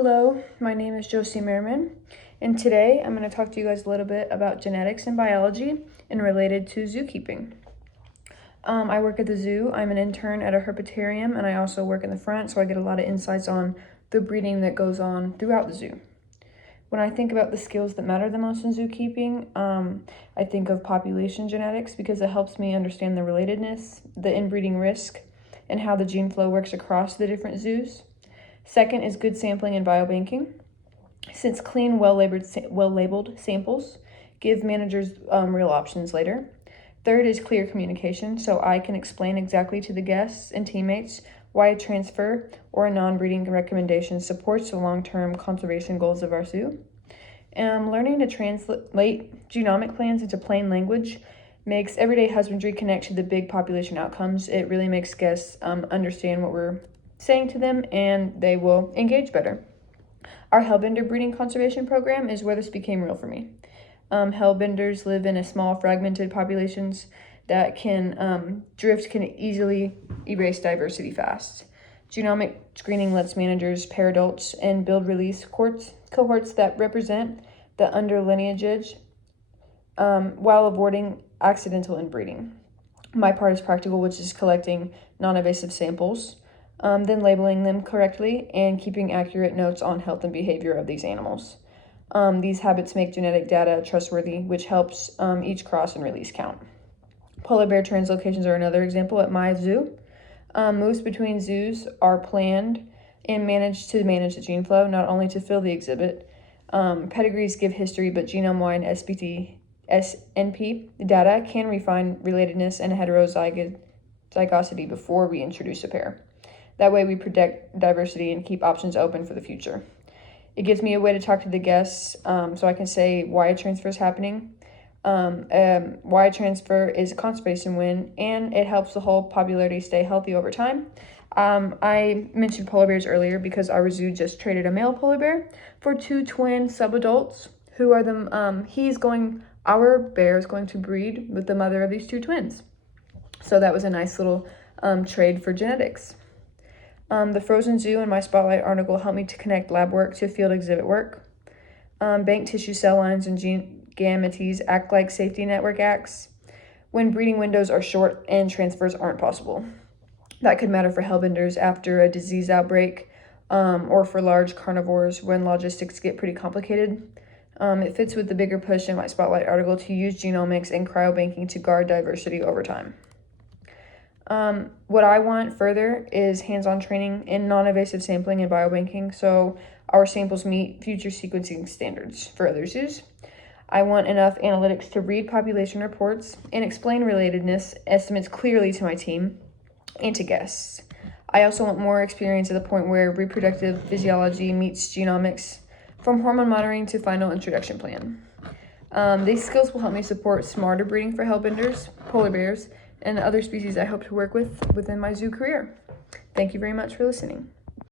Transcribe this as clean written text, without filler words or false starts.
Hello, my name is Josie Merriman, and today I'm going to talk to you guys a little bit about genetics and biology and related to zookeeping. I work at the zoo. I'm an intern at a herpetarium, and I also work in the front, so I get a lot of insights on the breeding that goes on throughout the zoo. When I think about the skills that matter the most in zookeeping, I think of population genetics because it helps me understand the relatedness, the inbreeding risk, and how the gene flow works across the different zoos. Second is good sampling and biobanking, since clean, well-labeled samples give managers real options later. Third is clear communication, so I can explain exactly to the guests and teammates why a transfer or a non-breeding recommendation supports the long-term conservation goals of our zoo. Learning to translate genomic plans into plain language makes everyday husbandry connect to the big population outcomes. It really makes guests understand what we're saying to them, and they will engage better. Our hellbender breeding conservation program is where this became real for me. Hellbenders live in a small fragmented populations that can easily erase diversity fast. Genomic screening lets managers pair adults and build release cohorts that represent the underlineage while avoiding accidental inbreeding. My part is practical, which is collecting non-invasive samples, then labeling them correctly and keeping accurate notes on health and behavior of these animals. These habits make genetic data trustworthy, which helps each cross and release count. Polar bear translocations are another example at my zoo. Moves between zoos are planned and manage the gene flow, not only to fill the exhibit. Pedigrees give history, but genome-wide SNP data can refine relatedness and heterozygosity before we introduce a pair. That way we protect diversity and keep options open for the future. It gives me a way to talk to the guests so I can say why a transfer is happening, why a transfer is a conservation win, and it helps the whole popularity stay healthy over time. I mentioned polar bears earlier because our zoo just traded a male polar bear for 2 twin subadults who are our bear is going to breed with the mother of these 2 twins. So that was a nice little trade for genetics. The Frozen Zoo and my Spotlight article helped me to connect lab work to field exhibit work. Banked tissue cell lines and gene gametes act like safety network acts when breeding windows are short and transfers aren't possible. That could matter for hellbenders after a disease outbreak or for large carnivores when logistics get pretty complicated. It fits with the bigger push in my Spotlight article to use genomics and cryobanking to guard diversity over time. What I want further is hands-on training in non-invasive sampling and biobanking so our samples meet future sequencing standards for other zoos. I want enough analytics to read population reports and explain relatedness estimates clearly to my team and to guests. I also want more experience at the point where reproductive physiology meets genomics, from hormone monitoring to final introduction plan. These skills will help me support smarter breeding for hellbenders, polar bears, and other species I hope to work with within my zoo career. Thank you very much for listening.